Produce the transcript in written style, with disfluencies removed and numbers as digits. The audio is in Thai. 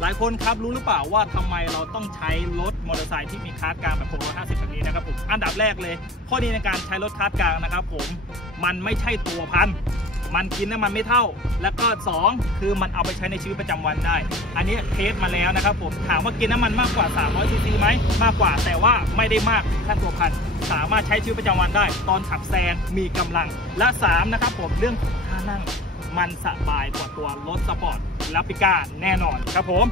หลายคนครับรู้หรือเปล่าว่าทำไมเราต้องใช้รถมอเตอร์ไซค์ที่มีคาร์ทกลางแบบ650แบบนี้นะครับผมอันดับแรกเลยข้อดีในการใช้รถคาร์ทกลางนะครับผมมันไม่ใช่ตัวพันมันกินน้ำมันไม่เท่าแล้วก็2คือมันเอาไปใช้ในชีวิตประจำวันได้อันนี้เทสมาแล้วนะครับผมถามว่ากินน้ำมันมากกว่า300 ซีซีไหมมากกว่าแต่ว่าไม่ได้มากแค่ตัวพันสามารถใช้ชีวิตประจำวันได้ตอนขับแซงมีกำลังและ3นะครับผมเรื่องท่านั่งมันสบายกว่าตัวรถสปอร์ตลาปิก้าแน่นอนครับผม